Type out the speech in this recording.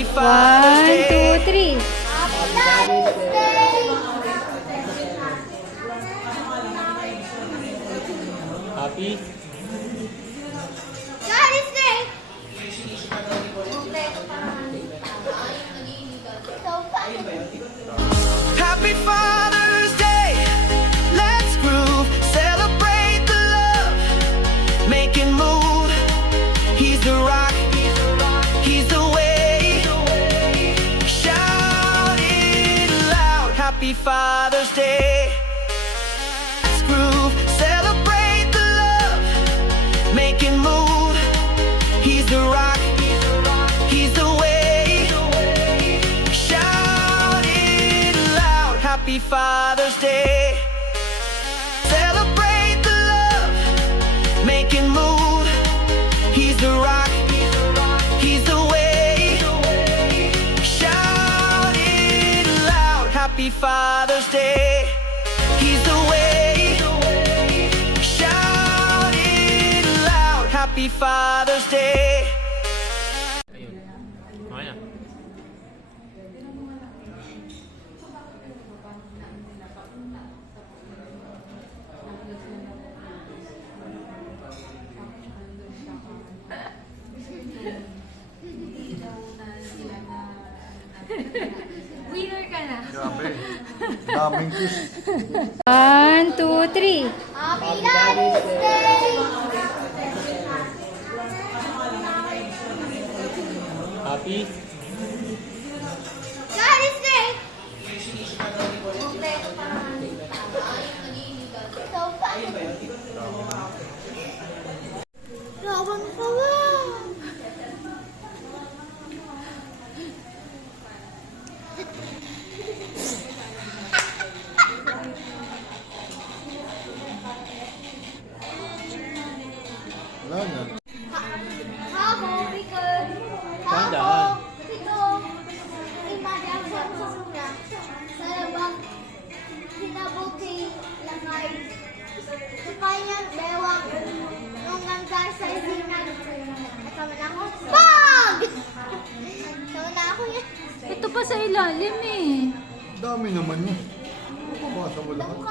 Happy Father's Day. 1, 2, 3. Happy. Happy Father's Day. Let's groove, celebrate the love, making move. He's the rock, he's the way. Shout it loud. Happy Father's Day. Let's groove, celebrate the love, making move. He's the rock, he's the way. Shout it loud. Happy Father's Day. Celebrate the love, making move. He's the rock, he's the way. Shout it loud. Happy Father's Day. He's the way. Shout it loud. Happy Father's Day. Okay na. Winner ka na. Grabe. Daming kiss. 1, 2, 3. Happy Daddy's Day! Happy. Daddy's Day! So fun! Rawang kawa! Wala na. Habo, because habo, ito, imadang sa sumuna, sa labang kinabuti langay. Sa kanyang bewang, nung nanggar sa isinan, kasama na ako, BAG! Kasama na ako yan. Ito pa sa ilalim eh. Dami naman yun. Mabasa mo lahat.